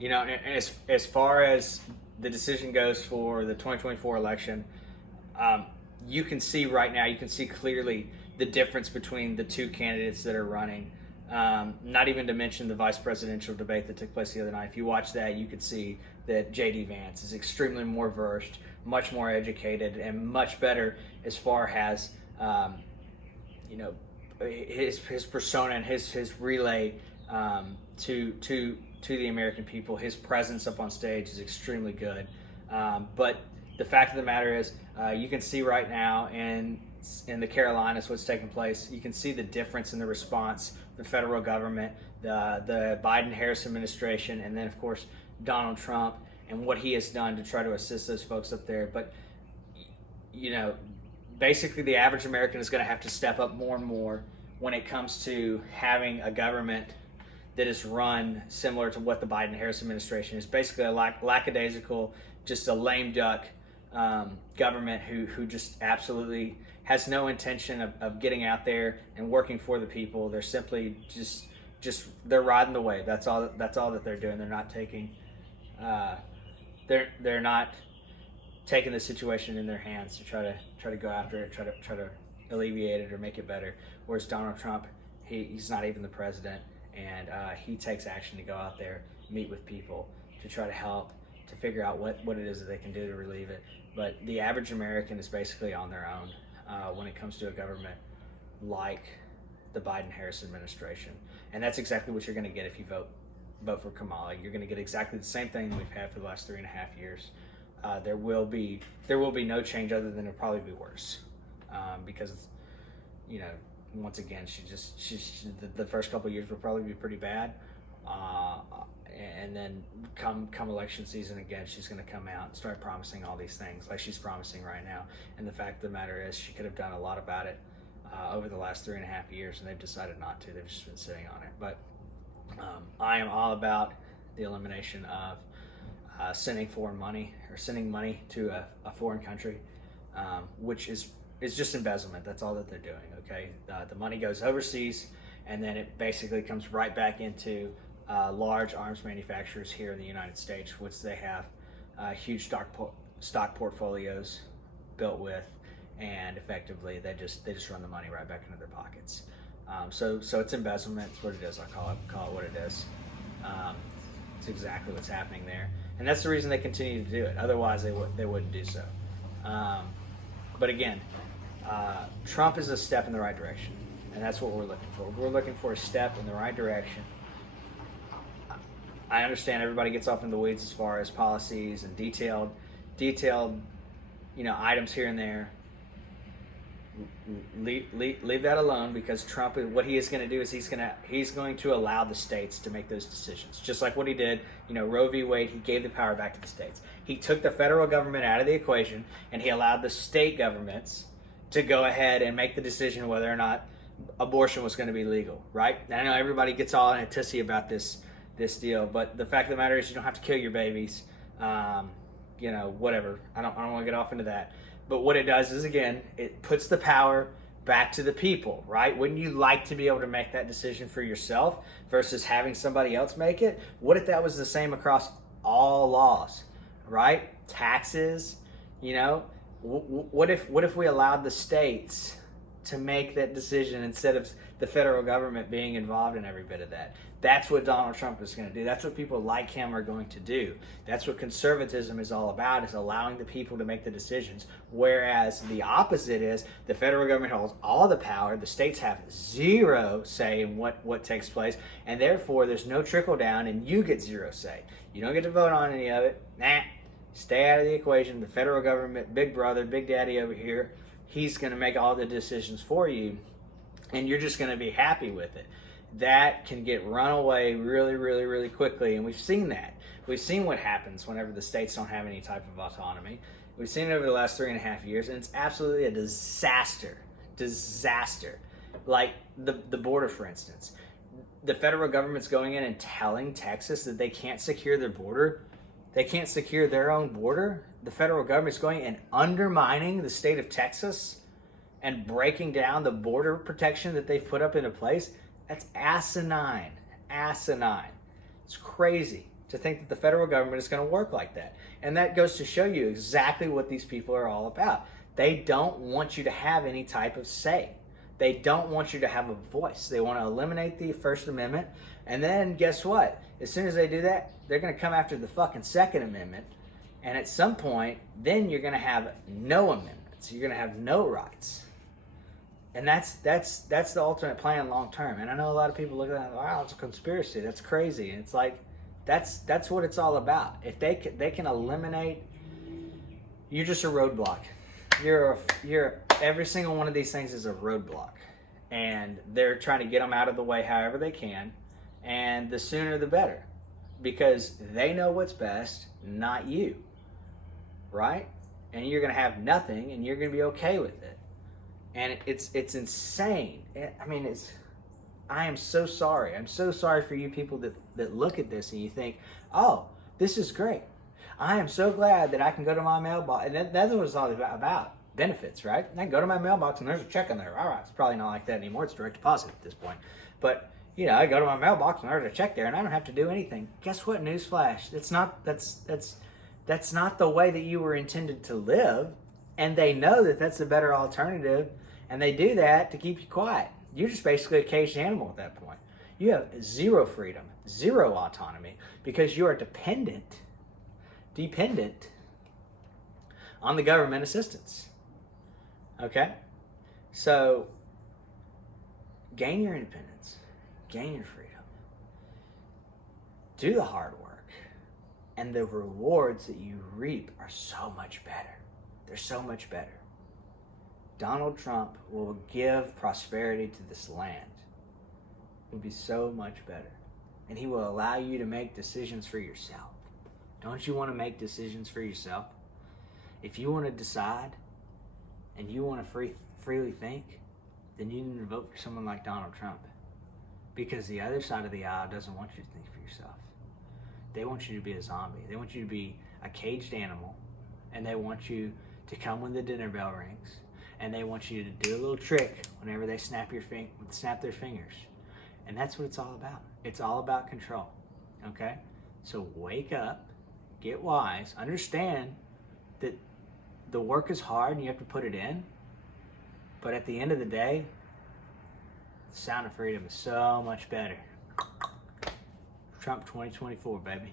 And as far as the decision goes for the 2024 election, you can see right now, you can see clearly the difference between the two candidates that are running. Not even to mention the vice presidential debate that took place the other night. If you watch that, you could see that J.D. Vance is extremely more versed, much more educated, and much better as far as his persona and his relay to the American people. His presence up on stage is extremely good. But the fact of the matter is, you can see right now in the Carolinas what's taking place. You can see the difference in the response, the federal government, the Biden-Harris administration, and then of course Donald Trump and what he has done to try to assist those folks up there. But basically the average American is going to have to step up more and more when it comes to having a government that is run similar to what the Biden-Harris administration is. Basically a lackadaisical, just a lame duck government who just absolutely has no intention of getting out there and working for the people. They're simply just they're riding the wave. That's all that they're doing. They're not taking they're not taking the situation in their hands to try to go after it, try to alleviate it or make it better. Whereas Donald Trump, he's not even the president, and he takes action to go out there, meet with people, to try to help, to figure out what it is that they can do to relieve it. But the average American is basically on their own when it comes to a government like the Biden-Harris administration. And that's exactly what you're going to get if you vote for Kamala. You're going to get exactly the same thing that we've had for the last 3.5 years. There will be no change other than it'll probably be worse, because once again the first couple of years will probably be pretty bad, and then come election season again, she's going to come out and start promising all these things like she's promising right now. And the fact of the matter is, she could have done a lot about it over the last 3.5 years, and they've decided not to. They've just been sitting on it. But I am all about the elimination of sending foreign money or sending money to a foreign country, which is just embezzlement. That's all that they're doing. Okay, the money goes overseas, and then it basically comes right back into large arms manufacturers here in the United States, which they have huge stock portfolios built with, and effectively they just run the money right back into their pockets. So it's embezzlement. It's what it is. I call it what it is. It's exactly what's happening there, and that's the reason they continue to do it. Otherwise, they wouldn't do so. But again, Trump is a step in the right direction, and that's what we're looking for. We're looking for a step in the right direction. I understand everybody gets off in the weeds as far as policies and detailed, items here and there. Leave that alone, because Trump, what he is going to do is he's going to allow the states to make those decisions, just like what he did. Roe v. Wade, he gave the power back to the states. He took the federal government out of the equation, and he allowed the state governments to go ahead and make the decision whether or not abortion was going to be legal, right? And I know everybody gets all in a tizzy about this deal, but the fact of the matter is, you don't have to kill your babies. Whatever. I don't want to get off into that. But what it does is, again, it puts the power back to the people, right? Wouldn't you like to be able to make that decision for yourself versus having somebody else make it? What if that was the same across all laws, right? Taxes, what if we allowed the states to make that decision instead of the federal government being involved in every bit of that? That's what Donald Trump is going to do. That's what people like him are going to do. That's what conservatism is all about, is allowing the people to make the decisions. Whereas the opposite is the federal government holds all the power. The states have zero say in what takes place, and therefore there's no trickle down, and you get zero say. You don't get to vote on any of it. Stay out of the equation. The federal government, big brother, big daddy over here, he's going to make all the decisions for you, and you're just going to be happy with it. That can get run away really, really, really quickly, and we've seen that. We've seen what happens whenever the states don't have any type of autonomy. We've seen it over the last 3.5 years, and it's absolutely a disaster. Like the border, for instance. The federal government's going in and telling Texas that they can't secure their border. They can't secure their own border. The federal government's going and undermining the state of Texas and breaking down the border protection that they've put up into place. That's asinine. It's crazy. to think that the federal government is going to work like that. And that goes to show you exactly what these people are all about. They don't want you to have any type of say. They don't want you to have a voice. They want to eliminate the First Amendment. And then guess what? As soon as they do that, they're going to come after the fucking Second Amendment. And at some point, then you're going to have no amendments. You're going to have no rights. And that's the ultimate plan long term. And I know a lot of people look at that, wow, it's a conspiracy. That's crazy. And it's like, that's what it's all about. If they can eliminate, you're just a roadblock. You're every single one of these things is a roadblock, and they're trying to get them out of the way however they can, and the sooner the better, because they know what's best, not you, right? And you're gonna have nothing, and you're gonna be okay with it, and it's insane. I mean, I am so sorry. I'm so sorry for you people that look at this and you think, oh, this is great. I am so glad that I can go to my mailbox. And that's what it's all about. Benefits, right? I can go to my mailbox and there's a check in there. All right, it's probably not like that anymore. It's direct deposit at this point. But, I go to my mailbox and there's a check there and I don't have to do anything. Guess what? Newsflash. That's not the way that you were intended to live. And they know that that's the better alternative. And they do that to keep you quiet. You're just basically a caged animal at that point. You have zero freedom, zero autonomy, because you are dependent on the government assistance. Okay? So, gain your independence, gain your freedom, do the hard work, and the rewards that you reap are so much better. They're so much better. Donald Trump will give prosperity to this land. It will be so much better. And he will allow you to make decisions for yourself. Don't you want to make decisions for yourself? If you want to decide and you want to freely think, then you need to vote for someone like Donald Trump. Because the other side of the aisle doesn't want you to think for yourself. They want you to be a zombie. They want you to be a caged animal. And they want you to come when the dinner bell rings. And they want you to do a little trick whenever they snap their fingers. And that's what it's all about. It's all about control. Okay? So wake up. Get wise. Understand that the work is hard and you have to put it in. But at the end of the day, the sound of freedom is so much better. Trump 2024, baby.